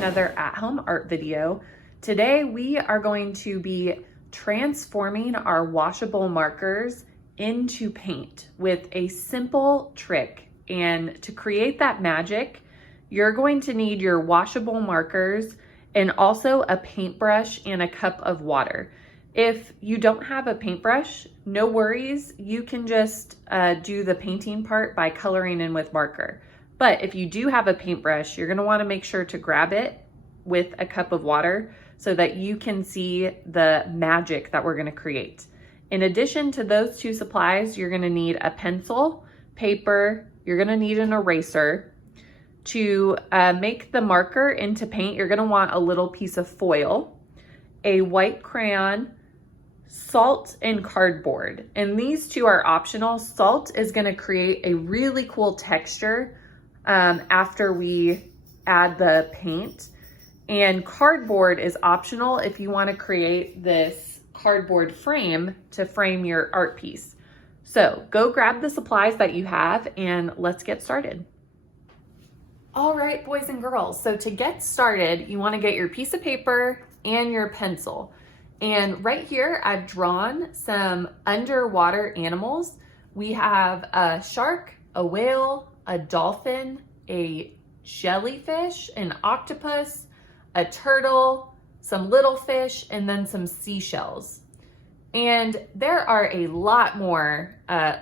another at-home art video. Today we are going to be transforming our washable markers into paint with a simple trick. And to create that magic, you're going to need your washable markers and also a paintbrush and a cup of water. If you don't have a paintbrush, no worries. You can just do the painting part by coloring in with marker. But if you do have a paintbrush, you're gonna wanna make sure to grab it with a cup of water so that you can see the magic that we're gonna create. In addition to those two supplies, you're gonna need a pencil, paper, you're gonna need an eraser. To make the marker into paint, you're gonna want a little piece of foil, a white crayon, salt, and cardboard. And these two are optional. Salt is gonna create a really cool texture after we add the paint. And cardboard is optional if you want to create this cardboard frame to frame your art piece. So go grab the supplies that you have and let's get started. All right, boys and girls, so to get started, you want to get your piece of paper and your pencil. And right here, I've drawn some underwater animals. We have a shark, a whale, a dolphin, a jellyfish, an octopus, a turtle, some little fish, and then some seashells. And there are a lot more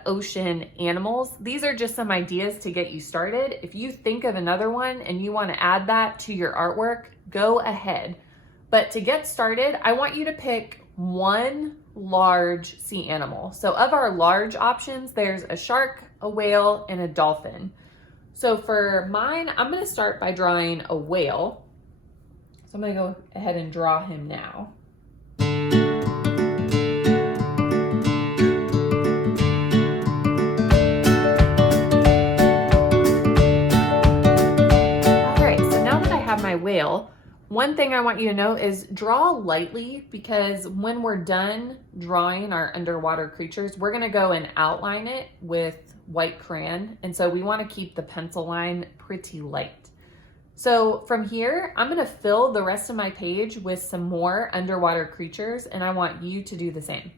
ocean animals. These are just some ideas to get you started. If you think of another one and you want to add that to your artwork, go ahead. But to get started, I want you to pick one large sea animal. So of our large options, there's a shark, a whale, and a dolphin. So for mine, I'm gonna start by drawing a whale. So I'm gonna go ahead and draw him now. All right, so now that I have my whale, one thing I want you to know is draw lightly, because when we're done drawing our underwater creatures, we're gonna go and outline it with white crayon. And so we wanna keep the pencil line pretty light. So from here, I'm gonna fill the rest of my page with some more underwater creatures, and I want you to do the same.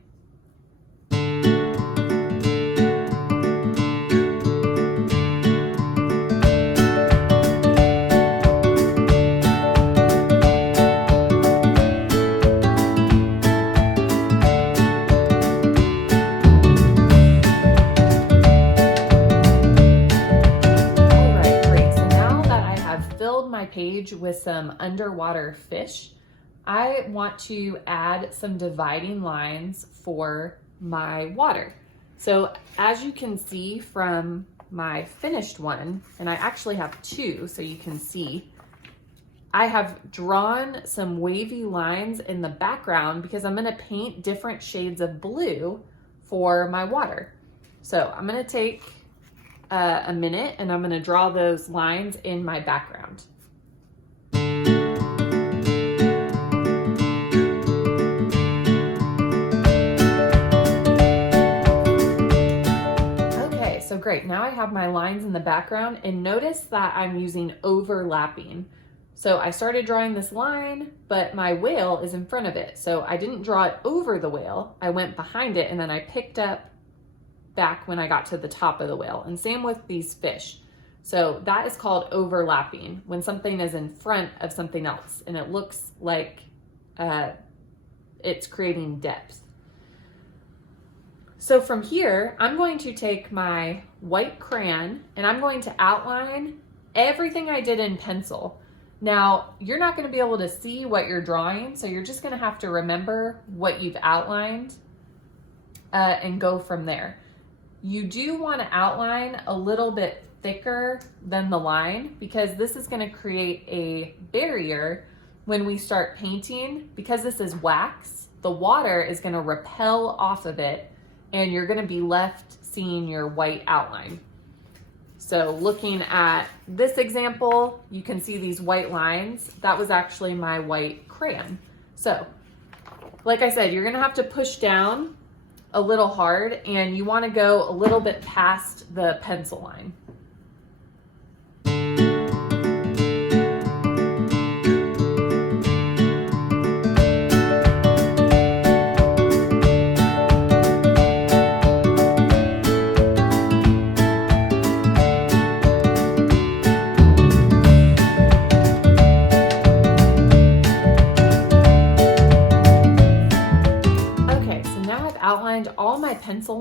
Page with some underwater fish, I want to add some dividing lines for my water. So as you can see from my finished one, and I actually have two so you can see, I have drawn some wavy lines in the background because I'm going to paint different shades of blue for my water. So I'm going to take a minute and I'm going to draw those lines in my background. So great, now I have my lines in the background, and notice that I'm using overlapping. So I started drawing this line, but my whale is in front of it. So I didn't draw it over the whale, I went behind it, and then I picked up back when I got to the top of the whale. And same with these fish. So that is called overlapping, when something is in front of something else and it looks like it's creating depth. So from here, I'm going to take my white crayon and I'm going to outline everything I did in pencil. Now, you're not going to be able to see what you're drawing, so you're just going to have to remember what you've outlined and go from there. You do want to outline a little bit thicker than the line, because this is going to create a barrier when we start painting. Because this is wax, the water is going to repel off of it and you're going to be left seeing your white outline. So looking at this example, you can see these white lines. That was actually my white crayon. So like I said, you're going to have to push down a little hard, and you want to go a little bit past the pencil line.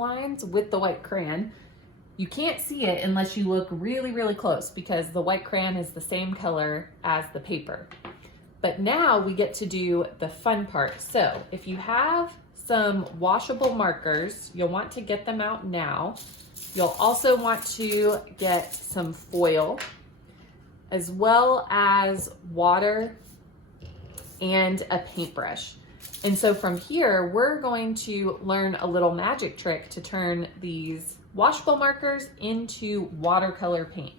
lines with the white crayon. You can't see it unless you look really, really close because the white crayon is the same color as the paper. But now we get to do the fun part. So if you have some washable markers, you'll want to get them out now. You'll also want to get some foil, as well as water and a paintbrush. And so from here, we're going to learn a little magic trick to turn these washable markers into watercolor paint.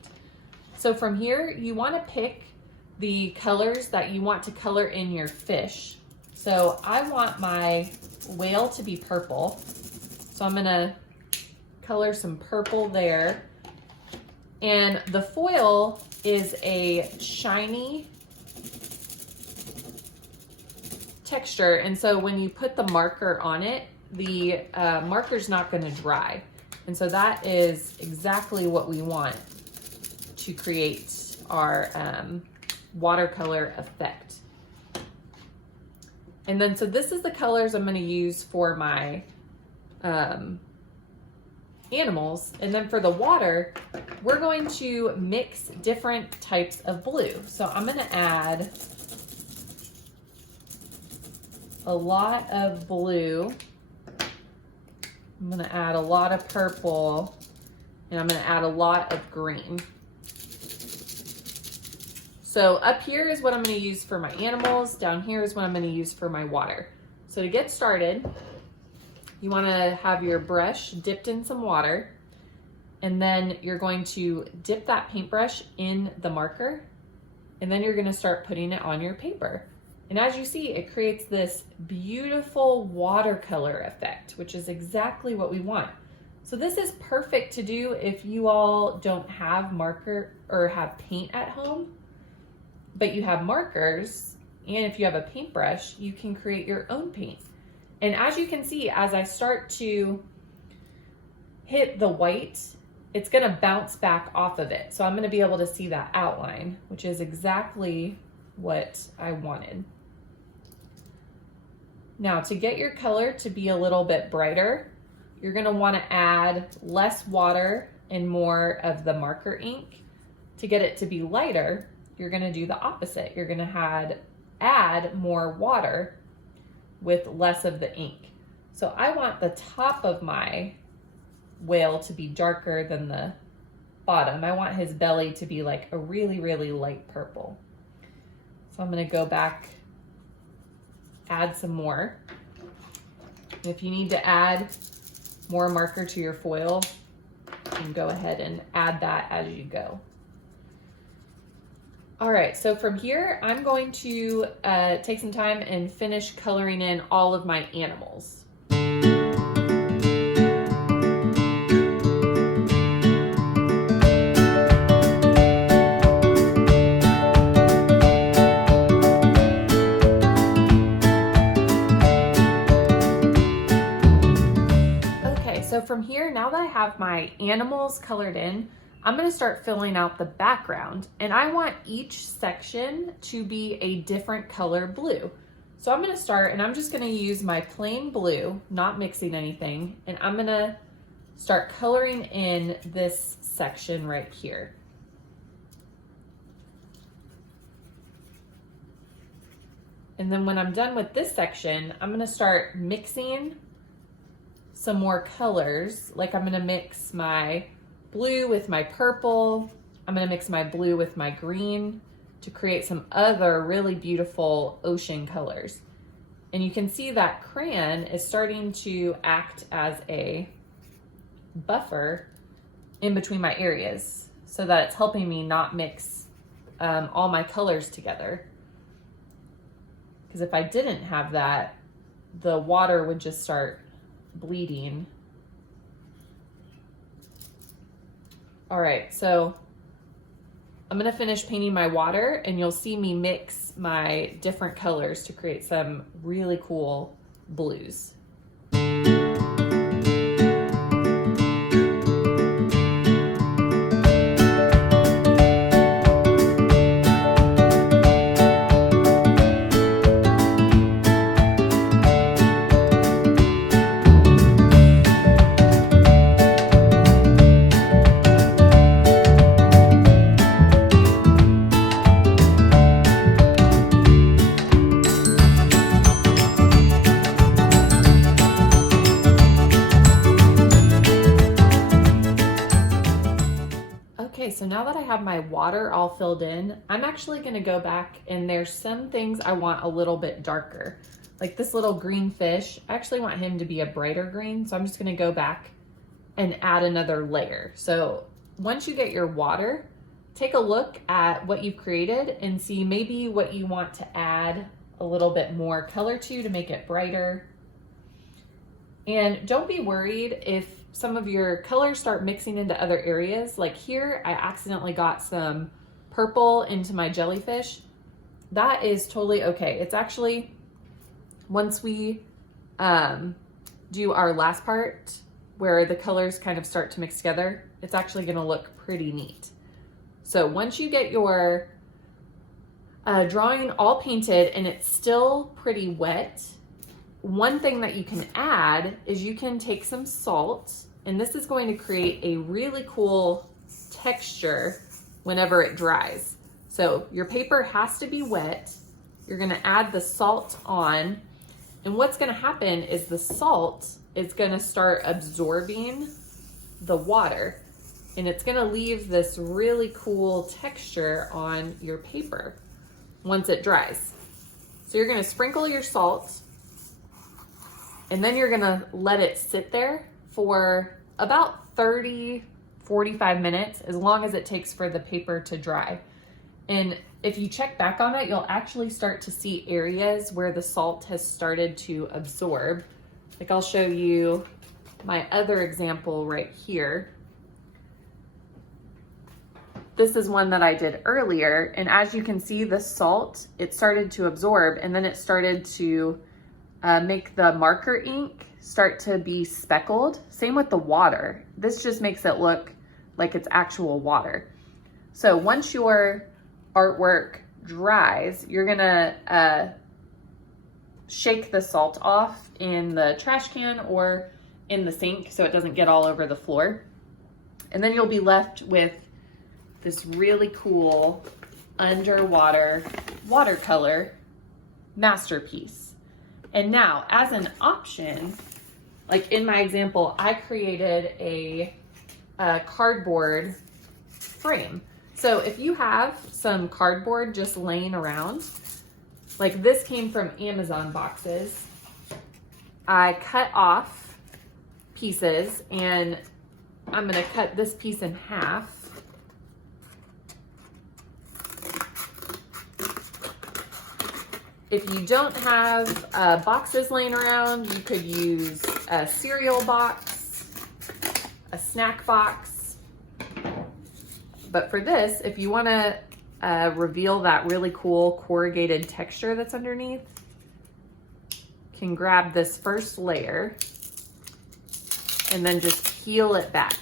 So from here, you want to pick the colors that you want to color in your fish. So I want my whale to be purple. So I'm gonna color some purple there. And the foil is a shiny texture. And so when you put the marker on it, the marker's not gonna dry. And so that is exactly what we want to create our watercolor effect. And then, so this is the colors I'm gonna use for my animals. And then for the water, we're going to mix different types of blue. So I'm gonna add a lot of blue. I'm gonna add a lot of purple, and I'm gonna add a lot of green. So up here is what I'm gonna use for my animals. Down here is what I'm gonna use for my water. So to get started, you wanna have your brush dipped in some water, and then you're going to dip that paintbrush in the marker, and then you're gonna start putting it on your paper. And as you see, it creates this beautiful watercolor effect, which is exactly what we want. So this is perfect to do if you all don't have marker or have paint at home, but you have markers, and if you have a paintbrush, you can create your own paint. And as you can see, as I start to hit the white, it's gonna bounce back off of it. So I'm gonna be able to see that outline, which is exactly what I wanted. Now, to get your color to be a little bit brighter, you're gonna wanna add less water and more of the marker ink. To get it to be lighter, you're gonna do the opposite. You're gonna add more water with less of the ink. So I want the top of my whale to be darker than the bottom. I want his belly to be like a really, really light purple. So I'm gonna go back, add some more. If you need to add more marker to your foil, you can go ahead and add that as you go. All right, so from here, I'm going to take some time and finish coloring in all of my animals. Okay, so from here, now that I have my animals colored in, I'm gonna start filling out the background, and I want each section to be a different color blue. So I'm gonna start, and I'm just gonna use my plain blue, not mixing anything, and I'm gonna start coloring in this section right here. And then when I'm done with this section, I'm gonna start mixing some more colors. Like I'm gonna mix my blue with my purple. I'm gonna mix my blue with my green to create some other really beautiful ocean colors. And you can see that crayon is starting to act as a buffer in between my areas so that it's helping me not mix all my colors together. Because if I didn't have that, the water would just start bleeding. All right, so I'm gonna finish painting my water, and you'll see me mix my different colors to create some really cool blues. Okay, so now that I have my water all filled in, I'm actually gonna go back and there's some things I want a little bit darker. Like this little green fish, I actually want him to be a brighter green, so I'm just gonna go back and add another layer. So once you get your water, take a look at what you've created and see maybe what you want to add a little bit more color to make it brighter. And don't be worried if some of your colors start mixing into other areas. Like here, I accidentally got some purple into my jellyfish. That is totally okay. It's actually, once we do our last part where the colors kind of start to mix together, it's actually gonna look pretty neat. So once you get your drawing all painted and it's still pretty wet, one thing that you can add is you can take some salt, and this is going to create a really cool texture whenever it dries. So your paper has to be wet. You're gonna add the salt on, and what's gonna happen is the salt is gonna start absorbing the water, and it's gonna leave this really cool texture on your paper once it dries. So you're gonna sprinkle your salt, and then you're gonna let it sit there for about 30, 45 minutes, as long as it takes for the paper to dry. And if you check back on it, you'll actually start to see areas where the salt has started to absorb. Like I'll show you my other example right here. This is one that I did earlier, and as you can see, the salt, it started to absorb, and then it started to make the marker ink start to be speckled. Same with the water. This just makes it look like it's actual water. So once your artwork dries, you're gonna shake the salt off in the trash can or in the sink so it doesn't get all over the floor. And then you'll be left with this really cool underwater watercolor masterpiece. And now, as an option, like in my example, I created a cardboard frame. So if you have some cardboard just laying around, like this came from Amazon boxes, I cut off pieces, and I'm gonna cut this piece in half. If you don't have boxes laying around, you could use a cereal box, a snack box. But for this, if you wanna reveal that really cool corrugated texture that's underneath, you can grab this first layer and then just peel it back.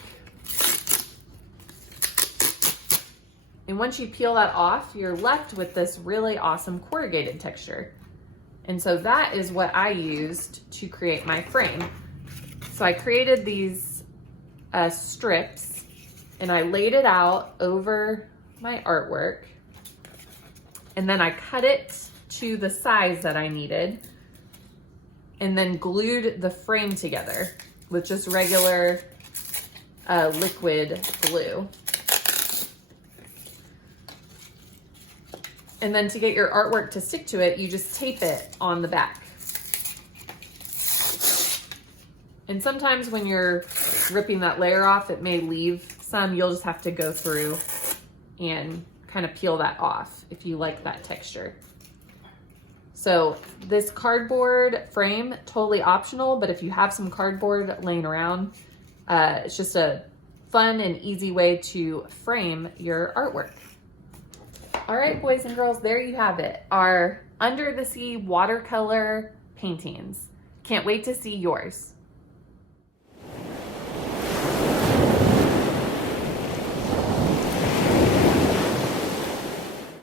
And once you peel that off, you're left with this really awesome corrugated texture. And so that is what I used to create my frame. So I created these strips, and I laid it out over my artwork, and then I cut it to the size that I needed, and then glued the frame together with just regular liquid glue. And then to get your artwork to stick to it, you just tape it on the back. And sometimes when you're ripping that layer off, it may leave some. You'll just have to go through and kind of peel that off if you like that texture. So this cardboard frame, totally optional, but if you have some cardboard laying around, it's just a fun and easy way to frame your artwork. All right, boys and girls, there you have it. Our under the sea watercolor paintings. Can't wait to see yours.